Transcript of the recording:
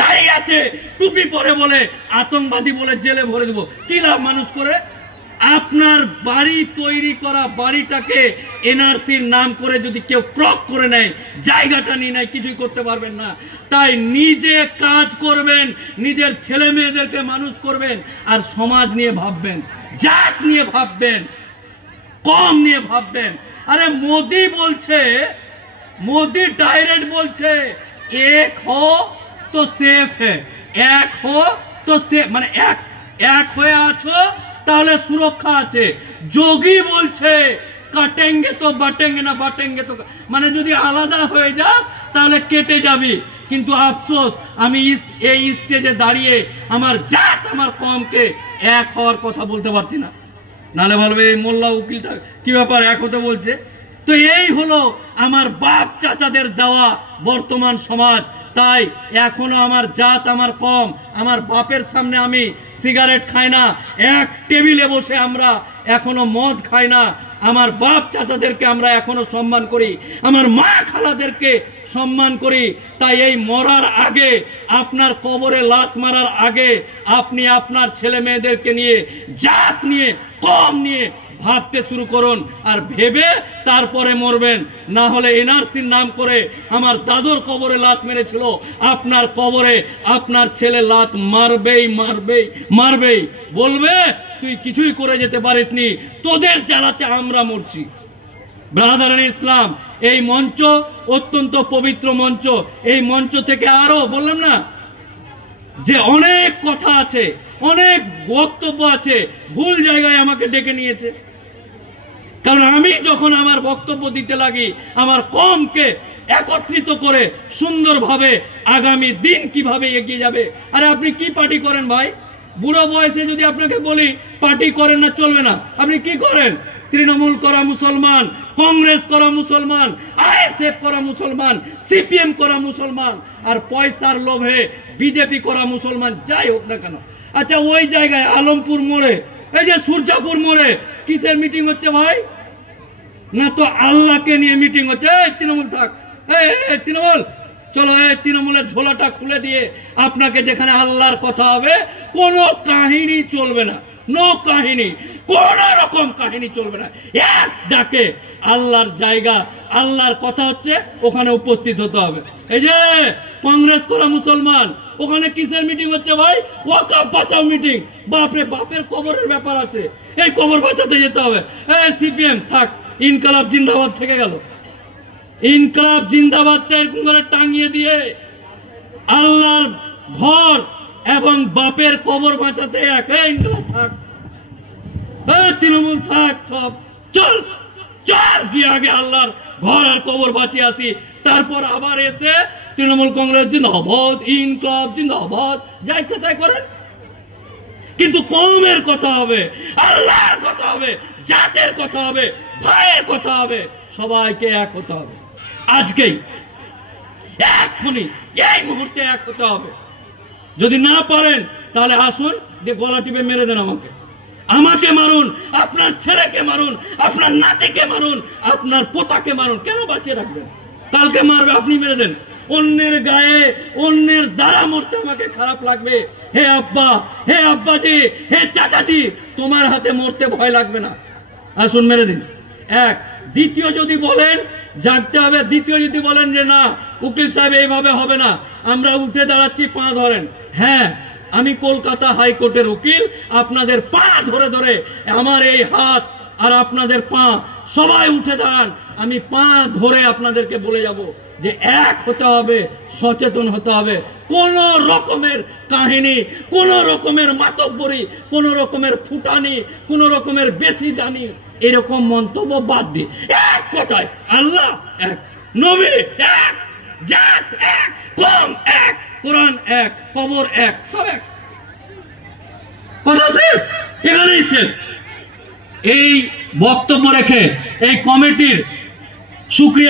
দাঁড়িয়ে আছে টুপি পরে বলে আতঙ্কবাদী বলে জেলে ভরে দেবো। কি লাভ মানুষ করে? আপনার বাড়ি তৈরি করা বাড়িটাকে এনআরসির নাম করে যদি কেউ ক্রক করে নেয়, জায়গাটা নিয়ে নেয়, কিছুই করতে পারবেন না। তাই নিজে কাজ করবেন, নিজের ছেলে মেয়েদেরকে মানুষ করবেন, আর সমাজ নিয়ে ভাববেন, জাত নিয়ে ভাববেন, কম নিয়ে ভাববেন। আরে মোদি বলছে, মোদি ডাयरेक्ट বলছে এক হো তো সেফ है, এক হো তো সেফ, মানে এক হয়ে আছো তাহলে সুরক্ষা আছে। যোগী বলছে কাটেঙ্গে তো বাটেঙ্গে না, বাটেঙ্গে তো, মানে যদি আলাদা হয়ে যাস তাহলে কেটে যাবি। কিন্তু আফসোস আমি এই স্টেজে দাঁড়িয়ে আমার জাত আমার কমকে এক হওয়ার কথা বলতে পারছি না। নালে বলবে এই মোল্লা উকিলটা কি ব্যাপার এক হতে বলছে। তো এই হলো আমার বাপ চাচাদের দেওয়া বর্তমান সমাজ। তাই এখনো আমার জাত আমার কম, আমার বাপের সামনে আমি সিগারেট খাই না, এক টেবিলে বসে আমরা এখনো মদ খাই না। আমার বাপ চাচাদেরকে আমরা এখনো সম্মান করি, আমার মা খালাদেরকে সম্মান করি। তাই এই মরার আগে, আপনার কবরে লাত মারার আগে আপনি আপনার ছেলে মেয়েদেরকে নিয়ে, জাত নিয়ে, কম নিয়ে ভাবতে শুরু করুন, আর ভেবে তারপরে মরবেন। না হলে এনআরসির নাম করে আমার দাদুর কবরে লাত মেরেছিল, আপনার কবরে আপনার ছেলে লাত মারবেই মারবেই মারবেই, বলবে তুই কিছুই করে যেতে পারিসনি, তোদের জ্বালাতে আমরা মরছি। ব্রাদারান ইসলাম, এই মঞ্চ অত্যন্ত পবিত্র মঞ্চ। এই মঞ্চ থেকে আরো বললাম না যে অনেক কথা আছে, অনেক বক্তব্য আছে, ভুল জায়গায় আমাকে ডেকে নিয়েছে। কারণ আমি যখন আমার বক্তব্য দিতে লাগি, আমার কমকে একত্রিত করে সুন্দরভাবে আগামী দিন কিভাবে এগিয়ে যাবে। আরে আপনি কি পার্টি করেন ভাই? বুড়ো বয়সে যদি আপনাকে বলি পার্টি করেন না, চলবে না। আপনি কি করেন? তৃণমূল করা মুসলমান, কংগ্রেস করা মুসলমান, আইএসএফ করা মুসলমান, সিপিএম করা মুসলমান, আর পয়সার লোভে বিজেপি করা মুসলমান, যাই হোক না কেন। আচ্ছা, ওই জায়গায় আলমপুর মোড়ে, এই যে সূর্যাপুর মোড়ে কিসের মিটিং হচ্ছে ভাই? না তো আল্লাহকে নিয়ে মিটিং হচ্ছে। এই তৃণমূল থাক, এই তৃণমূল চলো, এই তৃণমূলের ঝোলাটা খুলে দিয়ে আপনাকে যেখানে আল্লাহর কথা হবে, কোনো কাহিনী চলবে না, নো কাহিনী, কোন রকম কাহিনী চলবে না। এক ডাকে আল্লাহর জায়গা, আল্লাহর কথা হচ্ছে, ওখানে উপস্থিত হতে হবে। এই যে কংগ্রেস করা মুসলমান, ওখানে কিসের মিটিং হচ্ছে ভাই? ওয়াকফ বাঁচাও মিটিং। বাপরে, বাপের কবরের ব্যাপার আছে, এই কবর বাঁচাতে যেতে হবে। এই সিপিএম থাক, ইনকালাব জিন্দাবাদ থেকে গেল। ইনকালাব জিন্দাবাদটা এরকম করে টাঙিয়ে দিয়ে আল্লাহর ঘর এবং বাপের কবর বাঁচাতে এক, ইনকালাব থাক, তৃণমূল থাক, সব চল চল গিয়ে আগে আল্লাহর ঘর আর কবর বাঁচিয়ে আসি, তারপর আবার এসে তৃণমূল কংগ্রেস জিন্দাবাদ, ইনকালাব জিন্দাবাদ, যা ইচ্ছা তাই করেন। কিন্তু কমের কথা হবে, আল্লাহর কথা হবে, জাতের কথা হবে, ভাইয়ের কথা হবে, সবাইকে এক হতে হবে। আজকেই, এক্ষুনি, এই মুহূর্তে এক হতে হবে। যদি না পারেন তাহলে আসুন, যে গলা টিপে মেরে দেন আমাকে, আমাকে মারুন, আপনার ছেলেকে মারুন, আপনার নাতিকে মারুন, আপনার পোতাকে মারুন, কেন বাঁচিয়ে রাখবেন? কালকে মারবে, আপনি মেরে দেন। অন্যের গায়ে, অন্যের দ্বারা মরতে আমাকে খারাপ লাগবে। হে আব্বা, হে আব্বাজি, হে চাচাজি, তোমার হাতে মরতে ভয় লাগবে না, আসুন মেরে দিন। এক। দ্বিতীয় যদি বলেন জাগতে হবে, দ্বিতীয় যদি বলেন যে না উকিল সাহেব এইভাবে হবে না, আমরা উঠে দাঁড়াচ্ছি, পা ধরেন। হ্যাঁ, আমি কলকাতা হাইকোর্টের উকিল, আপনাদের পা ধরে ধরে, আমার এই হাত আর আপনাদের পা, সবাই উঠে দাঁড়ান, আমি পা ধরে আপনাদেরকে বলে যাব যে এক হতে হবে, সচেতন হতে হবে। কোন রকমের কাহিনী, কোন রকমের মাতব্বরি, কোন রকমের ফুটানি, কোন রকমের বেশি জানি, এরকম মন্তব্য বাদ দিয়ে এক কথায় আল্লাহ এক, নবী এক, জাত এক, কম এক, কোরআন এক, কবর এক, সব এক। কথা শেষ, এখানেই শেষ। এই বক্তব্য রেখে এই কমিটির শুকরিয়া